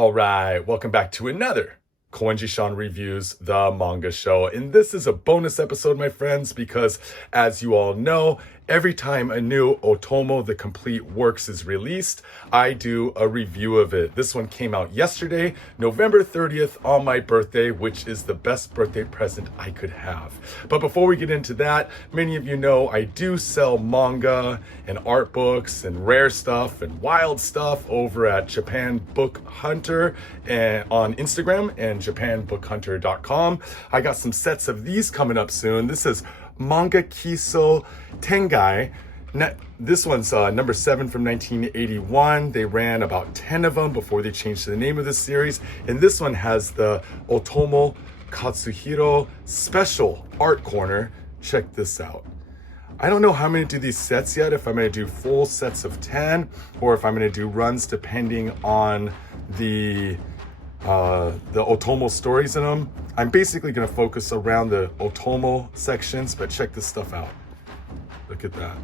All right, welcome back to another Koenji-san Reviews the Manga Show. And this is a bonus episode, my friends, because as you all know, every time a new Otomo The Complete Works is released, I do a review of it. This one came out yesterday, November 30th, on my birthday, which is the best birthday present I could have. But before we get into that, many of you know I do sell manga and art books and rare stuff and wild stuff over at Japan Book Hunter and on Instagram and japanbookhunter.com. I got some sets of these coming up soon. This is Manga Kiso Tengai. This one's number 7 from 1981. They ran about 10 of them before they changed the name of the series. And this one has the Otomo Katsuhiro Special Art Corner. Check this out. I don't know how I'm going to do these sets yet, if I'm going to do full sets of 10 or if I'm going to do runs depending on the Otomo stories in them. I'm basically going to focus around the Otomo sections, but check this stuff out. Look at that.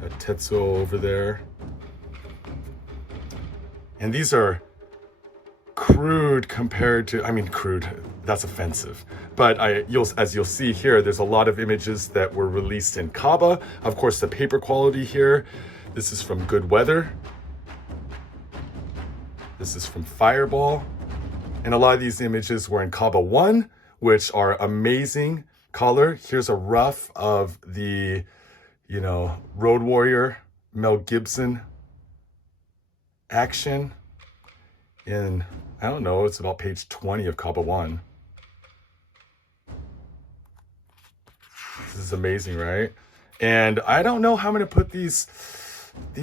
That Tetsuo over there. And these are crude compared to, crude, that's offensive. But as you'll see here, there's a lot of images that were released in Kaba. Of course, the paper quality here, this is from Good Weather. This is from Fireball. And a lot of these images were in Kaba 1, which are amazing color. Here's a rough of the, Road Warrior, Mel Gibson action in, I don't know, it's about page 20 of Kaba 1. This is amazing, right? And I don't know how I'm going to put these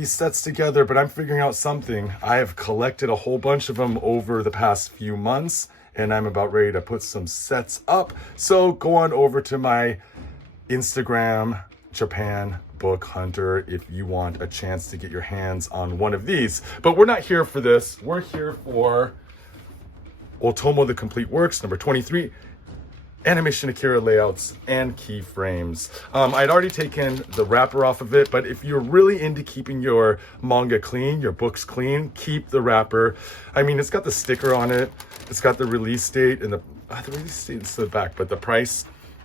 sets together, but I'm figuring out something. I have collected a whole bunch of them over the past few months, and I'm about ready to put some sets up. So go on over to my Instagram, Japan Book Hunter, if you want a chance to get your hands on one of these. But we're not here for this. We're here for Otomo The Complete Works, number 23. Animation Akira Layouts and Key Frames. I'd already taken the wrapper off of it, but if you're really into keeping your manga clean, your books clean, keep the wrapper. It's got the sticker on it. It's got the release date and the release date is the back, but the price.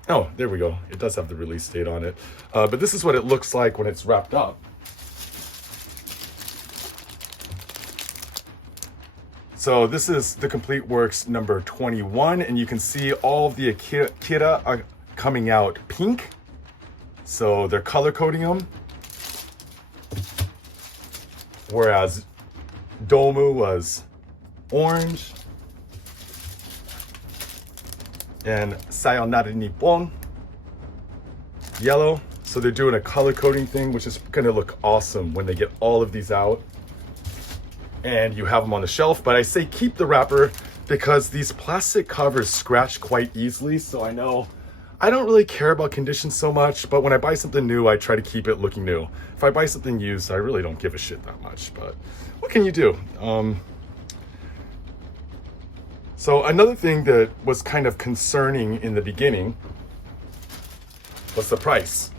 Oh, there we go. It does have the release date on it. But this is what it looks like when it's wrapped up. So this is The Complete Works number 21, and you can see all of the Akira are coming out pink. So they're color coding them. Whereas Domu was orange. And Sayonara Nippon, yellow. So they're doing a color coding thing, which is gonna look awesome when they get all of these out and you have them on the shelf. But I say keep the wrapper because these plastic covers scratch quite easily. So I know I don't really care about condition so much, but when I buy something new, I try to keep it looking new. If I buy something used, I really don't give a shit that much, but what can you do? So another thing that was kind of concerning in the beginning was the price.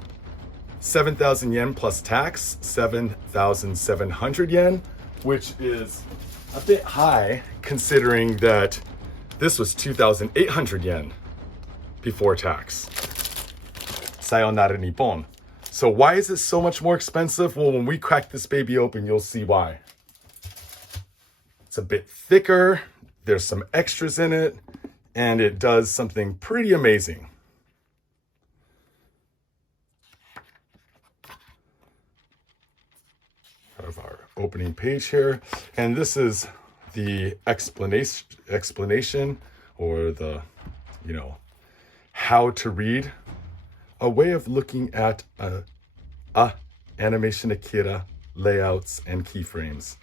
7,000 yen plus tax, 7,700 yen. Which is a bit high considering that this was 2,800 yen before tax. Sayonara Nippon. So why is it so much more expensive? Well, when we crack this baby open, you'll see why. It's a bit thicker, there's some extras in it, and it does something pretty amazing. Of our opening page here, and this is the explanation or the how to read, a way of looking at animation Akira layouts and keyframes.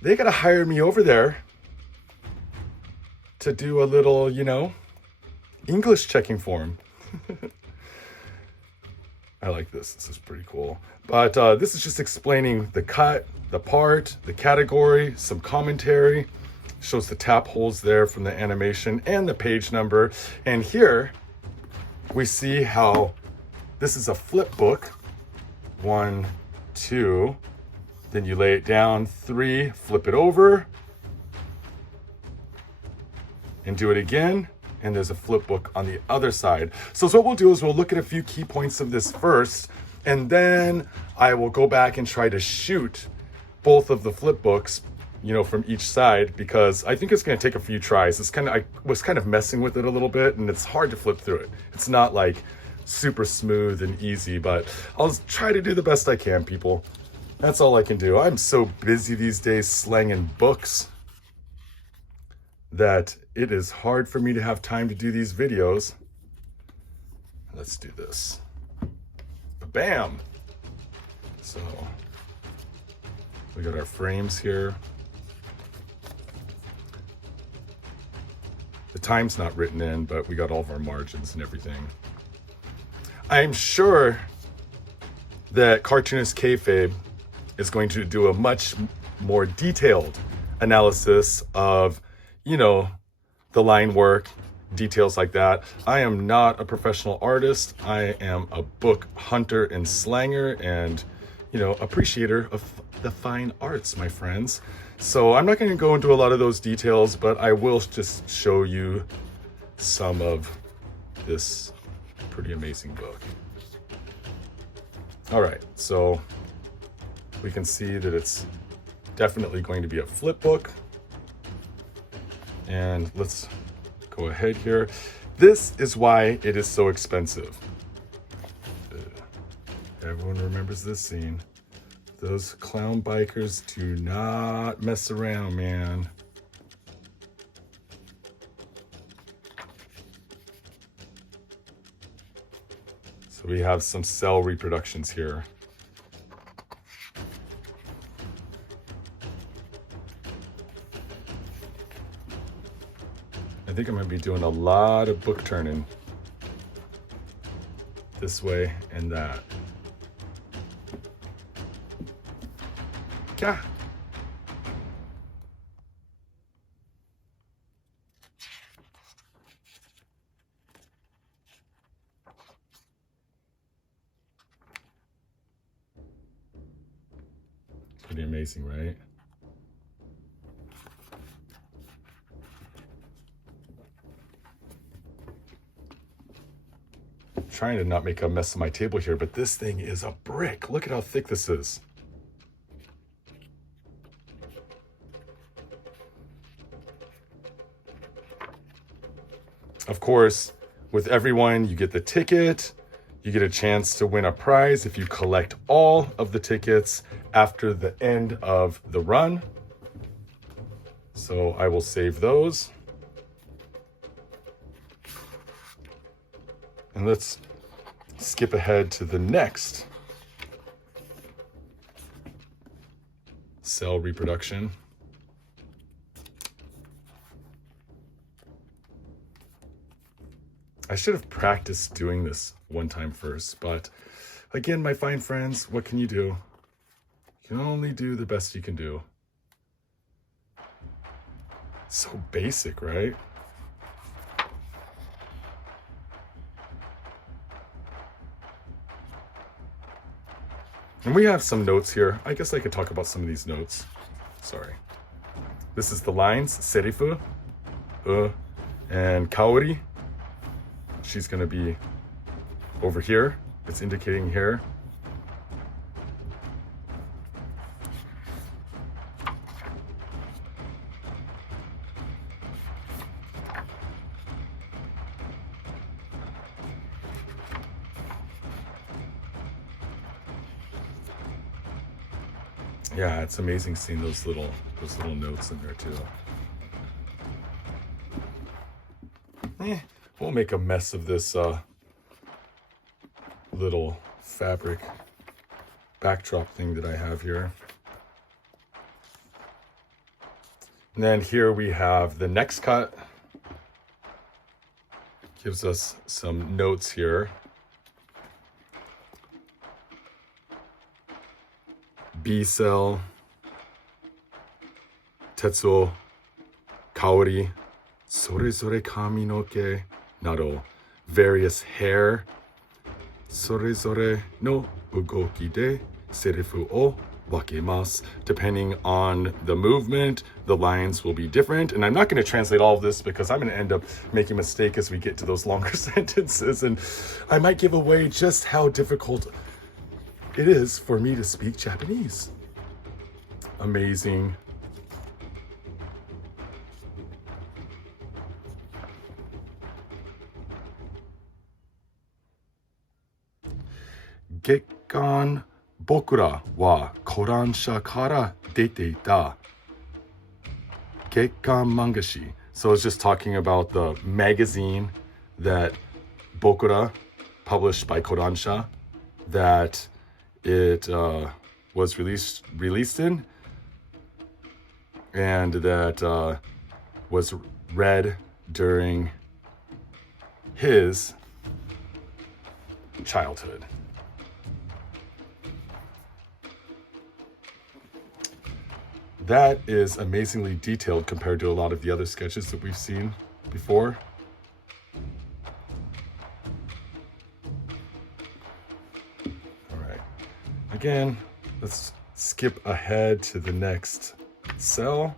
They gotta hire me over there to do a little English checking for them. I like this. This is pretty cool. But this is just explaining the cut, the part, the category, some commentary. Shows the tap holes there from the animation and the page number. And here we see how this is a flip book. 1, 2, Then you lay it down, 3, flip it over, and do it again. And there's a flip book on the other side. So what we'll do is we'll look at a few key points of this first, and then I will go back and try to shoot both of the flip books, you know, from each side, because I think it's going to take a few tries. I was kind of messing with it a little bit, and it's hard to flip through it. It's not like super smooth and easy, but I'll try to do the best I can, people. That's all I can do. I'm so busy these days slanging books that it is hard for me to have time to do these videos. Let's do this. Bam! So we got our frames here. The time's not written in, but we got all of our margins and everything. I'm sure that Cartoonist Kayfabe is going to do a much more detailed analysis of, you know, the line work, details like that. I am not a professional artist. I am a book hunter and slanger and, you know, appreciator of the fine arts, my friends. So I'm not going to go into a lot of those details, but I will just show you some of this pretty amazing book. All right, so we can see that it's definitely going to be a flip book. And let's go ahead here. This is why it is so expensive. Everyone remembers this scene. Those clown bikers do not mess around, man. So we have some cell reproductions here. I think I'm going to be doing a lot of book turning this way and that. Yeah. Pretty amazing, right? Trying to not make a mess of my table here, but this thing is a brick. Look at how thick this is. Of course, with everyone, you get the ticket. You get a chance to win a prize if you collect all of the tickets after the end of the run. So I will save those. And let's skip ahead to the next cell reproduction. I should have practiced doing this one time first, but again, my fine friends, what can you do? You can only do the best you can do. So basic, right? And we have some notes here. I guess I could talk about some of these notes. Sorry. This is the lines, serifu, and kaori. She's going to be over here. It's indicating here. Yeah, it's amazing seeing those little notes in there too. We'll make a mess of this little fabric backdrop thing that I have here. And then here we have the next cut. Gives us some notes here. B cell, Tetsuo, Kaori, Sorezore Kaminoke, Nado, various hair, Sorezore no ugoki de serifu o wakemasu. Depending on the movement, the lines will be different. And I'm not going to translate all of this because I'm going to end up making a mistake as we get to those longer sentences. And I might give away just how difficult it is for me to speak Japanese. Amazing. Gekkan bokura wa koransha kara dete ita. Gekkan mangashi. So it's just talking about the magazine that Bokura published by Kodansha that it was released in, and that was read during his childhood. That is amazingly detailed compared to a lot of the other sketches that we've seen before. All right, again, let's skip ahead to the next cell.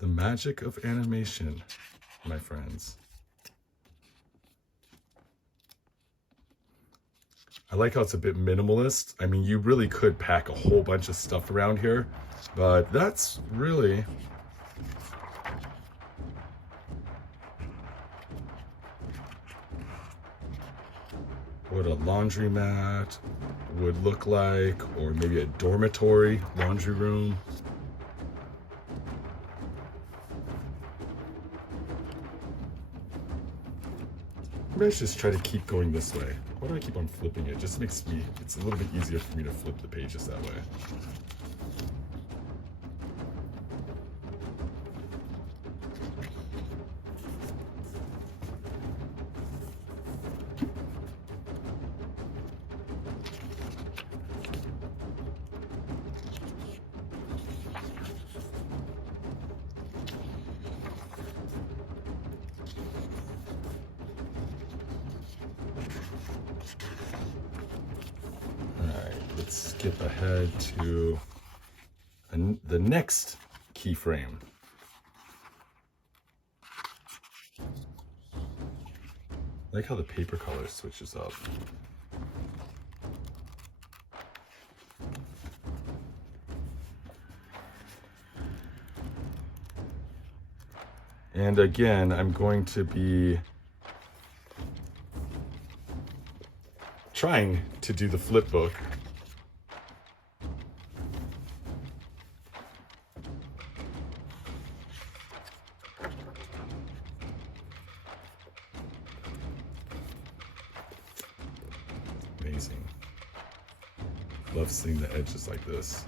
The magic of animation, my friends. I like how it's a bit minimalist. I mean, you really could pack a whole bunch of stuff around here, but that's really what a laundromat would look like, or maybe a dormitory laundry room. Let's just try to keep going this way. Why do I keep on flipping it? It just makes me, it's a little bit easier for me to flip the pages that way. Let's skip ahead to the next keyframe. I like how the paper color switches up. And again, I'm going to be trying to do the flipbook. Amazing. Love seeing the edges like this.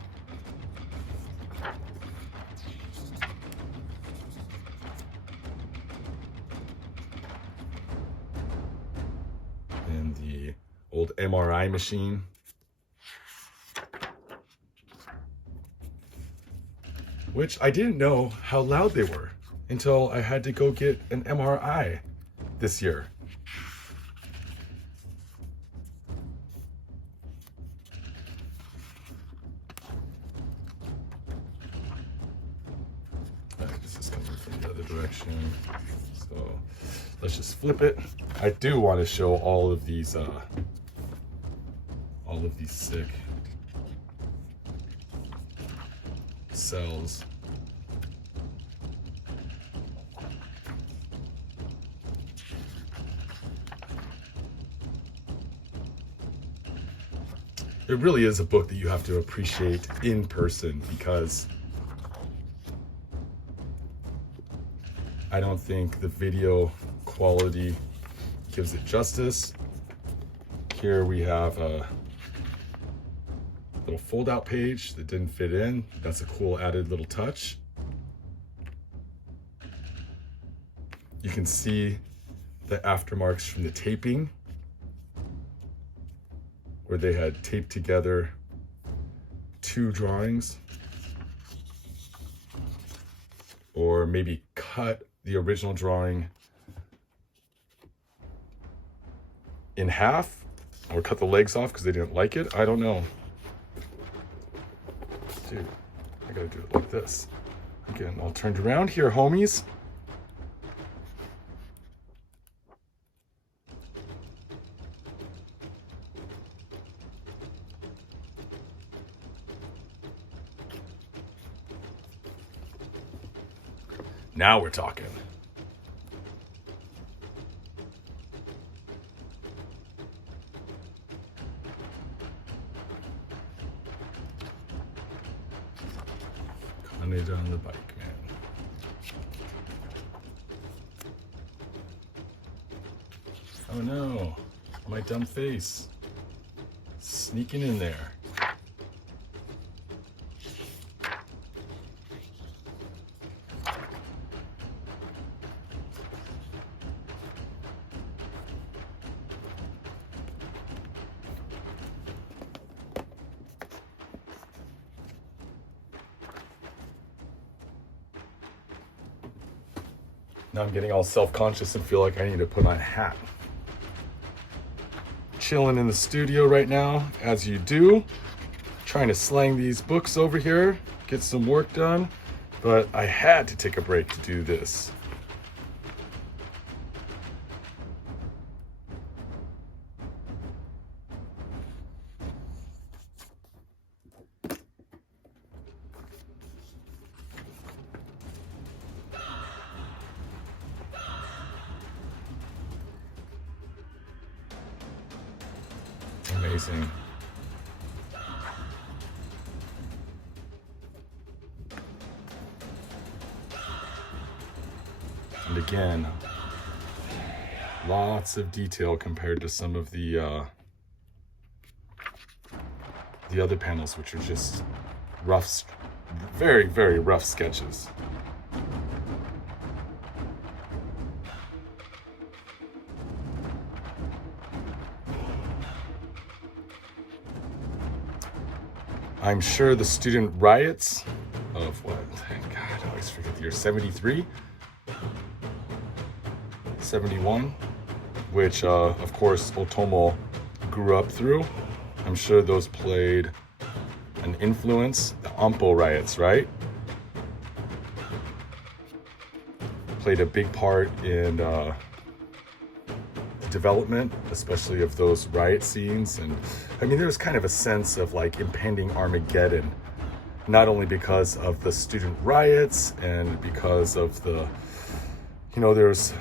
And the old MRI machine. Which I didn't know how loud they were until I had to go get an MRI this year. This is coming from the other direction. So let's just flip it. I do want to show all of these sick cells. It really is a book that you have to appreciate in person, because I don't think the video quality gives it justice. Here we have a little fold-out page that didn't fit in. That's a cool added little touch. You can see the aftermarks from the taping, where they had taped together two drawings. or maybe cut the original drawing in half, or cut the legs off because they didn't like it. I don't know. Dude, I gotta do it like this. Again, all turned around here, homies. Now we're talking. Connie on the bike, man. Oh no, my dumb face. Sneaking in there. Now I'm getting all self-conscious and feel like I need to put on a hat. Chilling in the studio right now, as you do. Trying to slang these books over here, get some work done, but I had to take a break to do this. Amazing. And again, lots of detail compared to some of the other panels, which are just rough, very, very rough sketches. I'm sure the student riots of what? God, I always forget the year. 73? 71? Which, of course, Otomo grew up through. I'm sure those played an influence. The Ampo riots, right? Played a big part in the development, especially of those riot scenes. And I mean, there was kind of a sense of like impending Armageddon, not only because of the student riots and because of the, you know, there's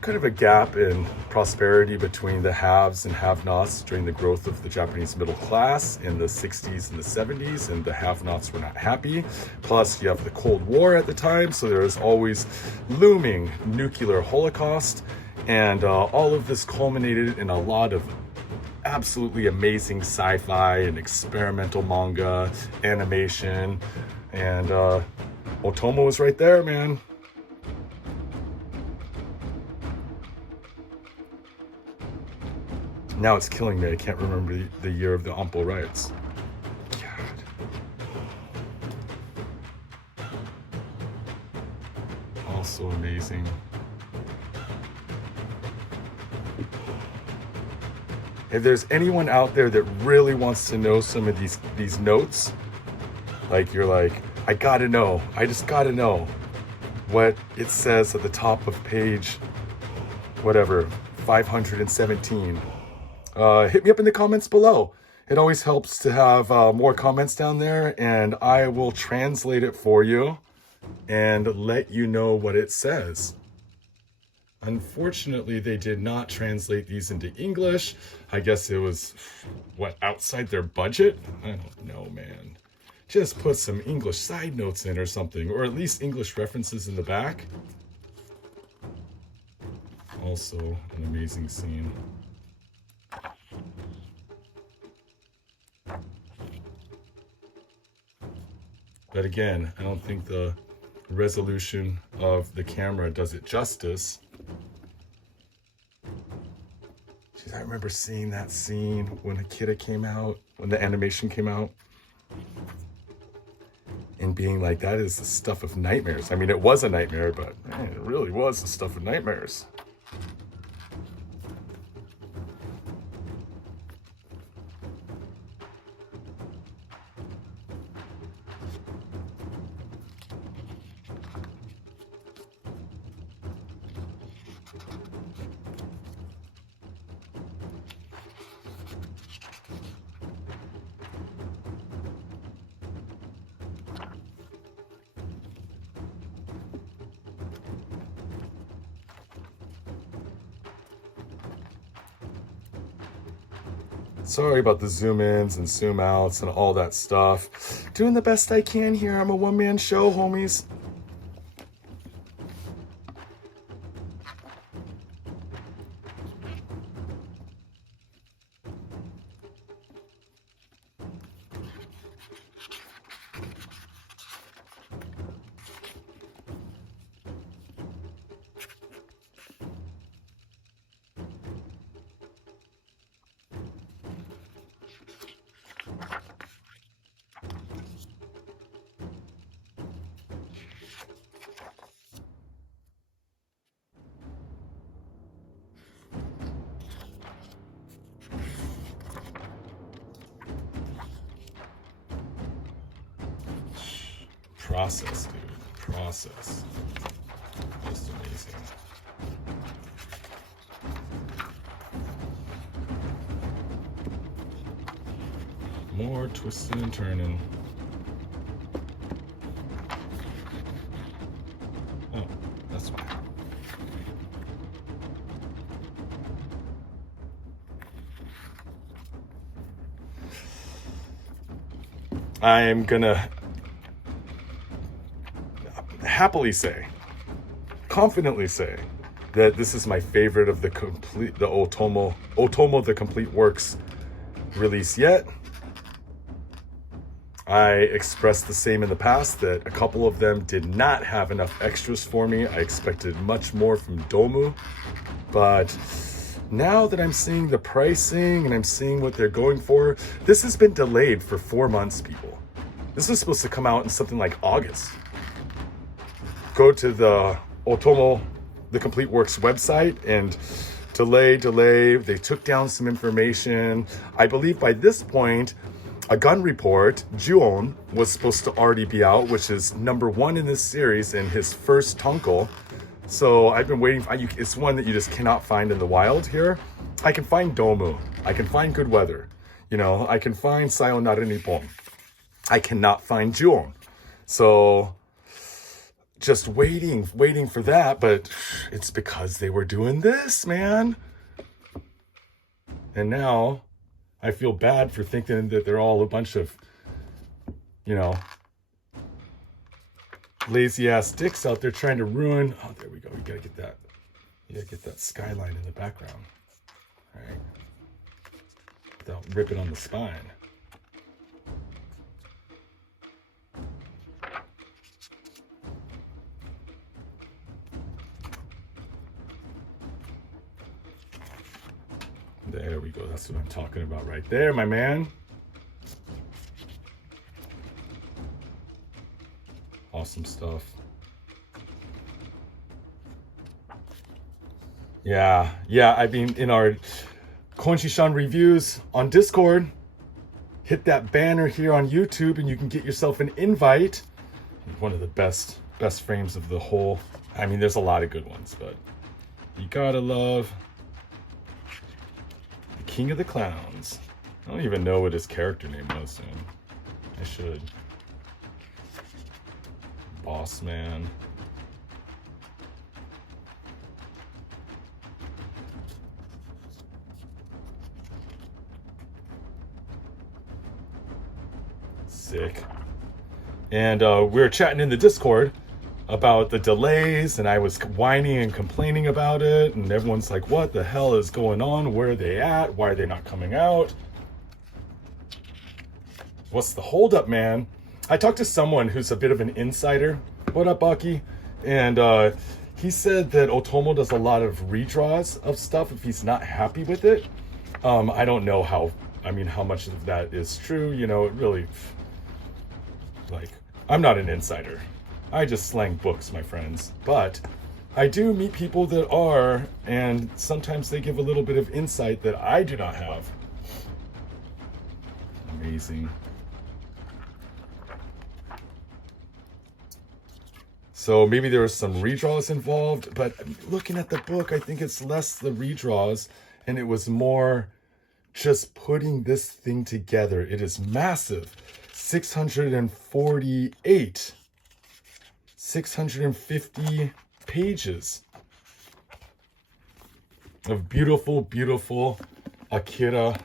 kind of a gap in prosperity between the haves and have-nots during the growth of the Japanese middle class in the 60s and the 70s, and the have-nots were not happy. Plus, you have the Cold War at the time, so there was always looming nuclear holocaust, and all of this culminated in a lot of absolutely amazing sci-fi and experimental manga, animation, and Otomo was right there, man. Now it's killing me. I can't remember the year of the Ampo riots. God. Also amazing. If there's anyone out there that really wants to know some of these notes, like you're like, I gotta know, I just gotta know what it says at the top of page, whatever, 517. Hit me up in the comments below. It always helps to have more comments down there, and I will translate it for you and let you know what it says. Unfortunately, they did not translate these into English. I guess it was, what, outside their budget? I don't know, man. Just put some English side notes in or something, or at least English references in the back. Also, an amazing scene. But again, I don't think the resolution of the camera does it justice. Jeez, I remember seeing that scene when Akira came out, when the animation came out. and being like, that is the stuff of nightmares. I mean, it was a nightmare, but man, it really was the stuff of nightmares. Sorry about the zoom ins and zoom outs and all that stuff. Doing the best I can here. I'm a one-man show, homies. Process, dude. Process. Just amazing. More twisting and turning. Oh, that's fine. I'm gonna happily say, confidently say, that this is my favorite of the Otomo The Complete Works release yet. I expressed the same in the past, that a couple of them did not have enough extras for me. I expected much more from Domu, but now that I'm seeing the pricing and I'm seeing what they're going for, this has been delayed for 4 months, people. This was supposed to come out in something like August. Go to the Otomo The Complete Works website and delay. They took down some information. I believe by this point, a gun report, Ju-on, was supposed to already be out, which is #1 in this series and his first Tonko. So I've been waiting. It's one that you just cannot find in the wild here. I can find Domu. I can find Good Weather. You know, I can find Sayonara Nippon. I cannot find Ju-on. So just waiting for that, but it's because they were doing this, man. And now I feel bad for thinking that they're all a bunch of, you know, lazy ass dicks out there trying to ruin. Oh, there we go. You gotta get that skyline in the background. All right. Without ripping on the spine. There we go. That's what I'm talking about right there, my man. Awesome stuff. Yeah. I mean, in our Koichi-shan reviews on Discord, hit that banner here on YouTube and you can get yourself an invite. One of the best frames of the whole. I mean, there's a lot of good ones, but you gotta love King of the Clowns. I don't even know what his character name was soon. I should. Boss Man. Sick. And we were chatting in the Discord about the delays, and I was whining and complaining about it, and everyone's like, what the hell is going on? Where are they at? Why are they not coming out? What's the holdup, man? I talked to someone who's a bit of an insider. What up, Baki? And he said that Otomo does a lot of redraws of stuff if he's not happy with it. I don't know how much of that is true. You know, it really, like, I'm not an insider. I just slang books, my friends. But I do meet people that are, and sometimes they give a little bit of insight that I do not have. Amazing. So maybe there was some redraws involved, but looking at the book, I think it's less the redraws and it was more just putting this thing together. It is massive. 650 pages of beautiful, beautiful Akira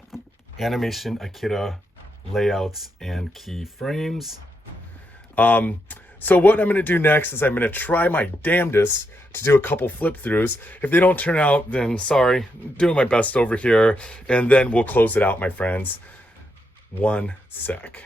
layouts and key frames. So what I'm going to do next is I'm going to try my damnedest to do a couple flip throughs. If they don't turn out, then sorry, doing my best over here. And then we'll close it out, my friends. One sec.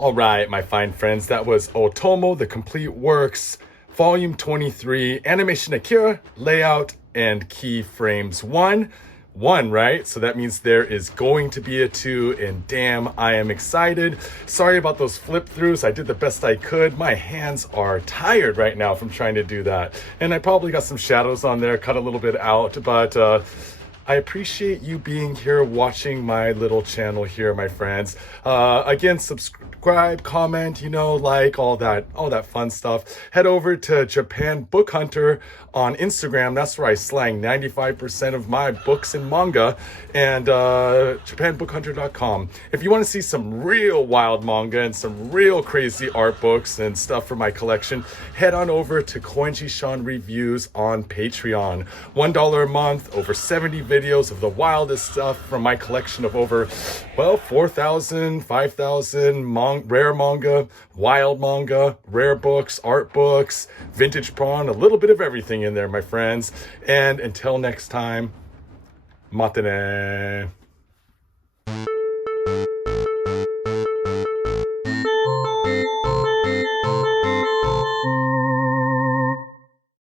All right, my fine friends, that was Otomo The Complete Works, Volume 23, Animation Akira, Layout, and Key Frames 1. 1, right? So that means there is going to be a 2, and damn, I am excited. Sorry about those flip throughs. I did the best I could. My hands are tired right now from trying to do that. And I probably got some shadows on there, cut a little bit out, but I appreciate you being here watching my little channel here, my friends. Again, subscribe, comment, like all that fun stuff. Head over to Japan Book Hunter on Instagram. That's where I slang 95% of my books and manga, and japanbookhunter.com. If you want to see some real wild manga and some real crazy art books and stuff from my collection, head on over to Koenji-san Reviews on Patreon. $1 a month, over 70 videos of the wildest stuff from my collection of over, 4,000, 5,000 rare manga, wild manga, rare books, art books, vintage prawn, a little bit of everything in there, my friends. And until next time, mate ne.